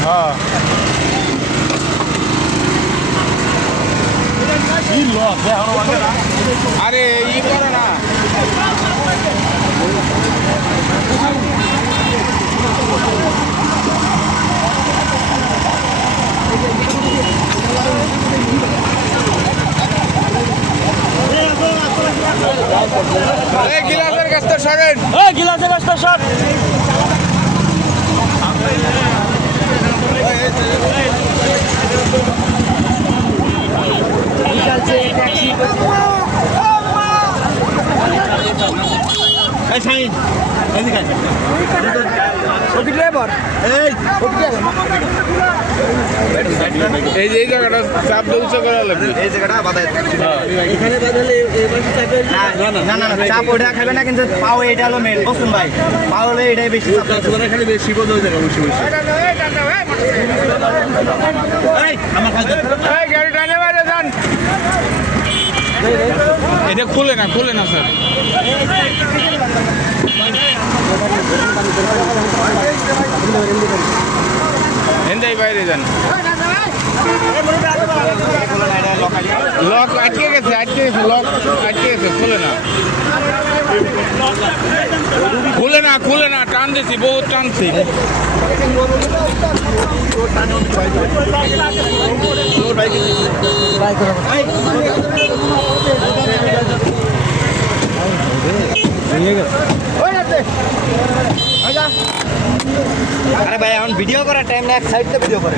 হ্যাঁ আরে ই করে না গিলাসের গাছটা সরেন গিলাসের রাস্তা শট এই যে এই জায়গাটা চাপ উঁচু করা লাগবে এই জায়গাটা বাঁধা এখানে বাঁধালে না না না চাপ ওটা খাবে না কিন্তু পাও এটা হলো মেন বসুন ভাই পাও হলে এটাই বেশি চাপ এখানে বেশি বোধ হয়ে যাবে বসে বসে আমার কাছে গাড়ি টানে বাইরে যান এটা খুলে না স্যার এন্দাই বাইরে যান লক আটকে গেছে লক আটকে গেছে খুলে না টান দিছি বহুত টানছি আরে ভাই এখন ভিডিও করার টাইম না এক সাইড ভিডিও করে